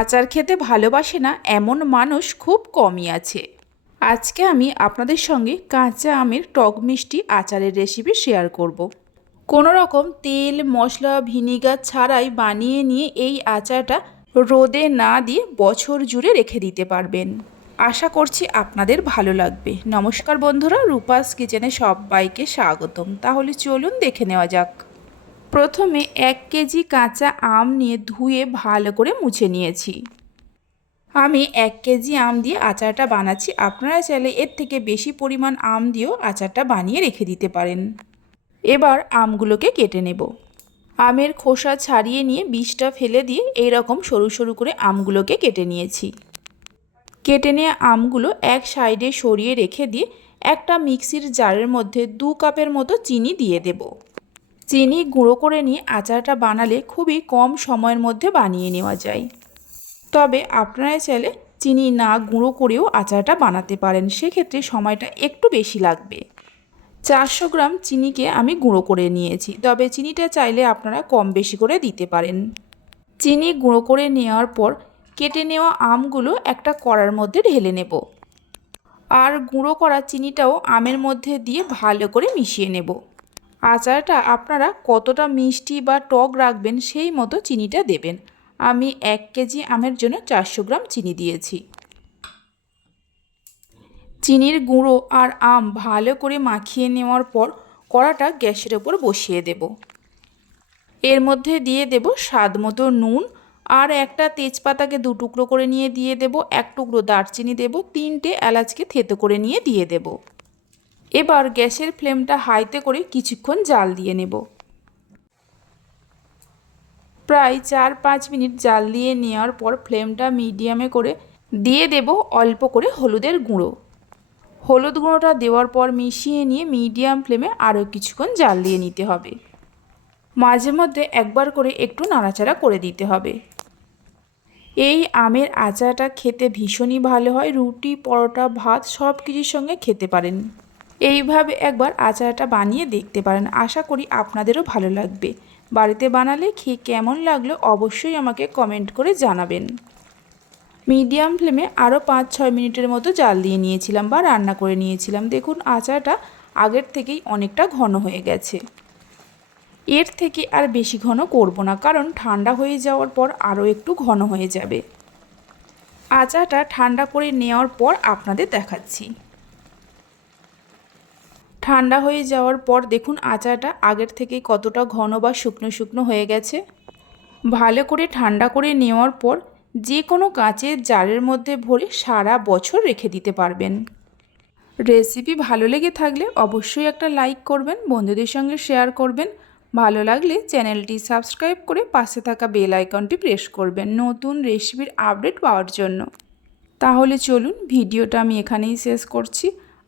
আচার খেতে ভালোবাসে না এমন মানুষ খুব কমই আছে। আজকে আমি আপনাদের সঙ্গে কাঁচা আমের টক মিষ্টি আচারের রেসিপি শেয়ার করব। কোনো রকম তেল, মশলা, ভিনিগার ছাড়াই বানিয়ে নিয়ে এই আচারটা রোদে না দিয়ে বছর জুড়ে রেখে দিতে পারবেন। আশা করছি আপনাদের ভালো লাগবে। নমস্কার বন্ধুরা, রূপাস কিচেনে সবাইকে স্বাগতম। তাহলে চলুন দেখে নেওয়া যাক। প্রথমে এক কেজি কাঁচা আম নিয়ে ধুয়ে ভালো করে মুছে নিয়েছি। আমি এক কেজি আম দিয়ে আচারটা বানাচ্ছি। আপনারা চাইলে এর থেকে বেশি পরিমাণ আম দিয়েও আচারটা বানিয়ে রেখে দিতে পারেন। এবার আমগুলোকে কেটে নেব। আমের খোসা ছাড়িয়ে নিয়ে বীজটা ফেলে দিয়ে এই রকম সরু সরু করে আমগুলোকে কেটে নিয়েছি। কেটে নেওয়া আমগুলো এক সাইডে সরিয়ে রেখে দিয়ে একটা মিক্সির জারের মধ্যে দু কাপের মতো চিনি দিয়ে দেব। চিনি গুঁড়ো করে নিয়ে আচারটা বানালে খুবই কম সময়ের মধ্যে বানিয়ে নেওয়া যায়। তবে আপনারা চাইলে চিনি না গুঁড়ো করেও আচারটা বানাতে পারেন, সেক্ষেত্রে সময়টা একটু বেশি লাগবে। চারশো গ্রাম চিনিকে আমি গুঁড়ো করে নিয়েছি, তবে চিনিটা চাইলে আপনারা কম বেশি করে দিতে পারেন। চিনি গুঁড়ো করে নেওয়ার পর কেটে নেওয়া আমগুলো একটা কড়ার মধ্যে ঢেলে নেব। আর গুঁড়ো করা চিনিটাও আমের মধ্যে দিয়ে ভালো করে মিশিয়ে নেব। আচারটা আপনারা কতটা মিষ্টি বা টক রাখবেন সেই মতো চিনিটা দেবেন। আমি এক কেজি আমের জন্য চারশো গ্রাম চিনি দিয়েছি। চিনির গুঁড়ো আর আম ভালো করে মাখিয়ে নেওয়ার পর কড়াটা গ্যাসের ওপর বসিয়ে দেব। এর মধ্যে দিয়ে দেব স্বাদ মতো নুন আর একটা তেজপাতাকে দু টুকরো করে নিয়ে দিয়ে দেব, এক টুকরো দারচিনি দেব, তিনটে এলাচকে থেতো করে নিয়ে দিয়ে দেব। এবার গ্যাসের ফ্লেমটা হাইতে করে কিছুক্ষণ জাল দিয়ে নেব। প্রায় চার পাঁচ মিনিট জাল দিয়ে নেওয়ার পর ফ্লেমটা মিডিয়ামে করে দিয়ে দেব অল্প করে হলুদের গুঁড়ো। হলুদ গুঁড়োটা দেওয়ার পর মিশিয়ে নিয়ে মিডিয়াম ফ্লেমে আরও কিছুক্ষণ জাল দিয়ে নিতে হবে। মাঝে মধ্যে একবার করে একটু নাড়াচাড়া করে দিতে হবে। এই আমের আচারটা খেতে ভীষণই ভালো হয়, রুটি, পরোটা, ভাত সব কিছুর সঙ্গে খেতে পারেন। এইভাবে একবার আচারটা বানিয়ে দেখতে পারেন। আশা করি আপনাদেরও ভালো লাগবে। বাড়িতে বানালে খেয়ে কেমন লাগল অবশ্যই আমাকে কমেন্ট করে জানাবেন। মিডিয়াম ফ্লেমে আরও পাঁচ ছয় মিনিটের মতো জাল দিয়ে নিয়েছিলাম বা রান্না করে নিয়েছিলাম। দেখুন, আচারটা আগের থেকেই অনেকটা ঘন হয়ে গেছে। এর থেকে আর বেশি ঘন করব না, কারণ ঠান্ডা হয়ে যাওয়ার পর আরও একটু ঘন হয়ে যাবে। আচারটা ঠান্ডা করে নেওয়ার পর আপনাদের দেখাচ্ছি। ঠান্ডা হয়ে যাওয়ার পর দেখুন আচাটা আগের থেকেই কতটা ঘন বা শুকনো শুকনো হয়ে গেছে। ভালো করে ঠান্ডা করে নেওয়ার পর যে কোনো কাঁচের জারের মধ্যে ভরে সারা বছর রেখে দিতে পারবেন। রেসিপি ভালো লেগে থাকলে অবশ্যই একটা লাইক করবেন, বন্ধুদের সঙ্গে শেয়ার করবেন। ভালো লাগলে চ্যানেলটি সাবস্ক্রাইব করে পাশে থাকা বেল আইকনটি প্রেস করবেন নতুন রেসিপির আপডেট পাওয়ার জন্য। তাহলে চলুন, ভিডিওটা আমি এখানেই শেষ করছি।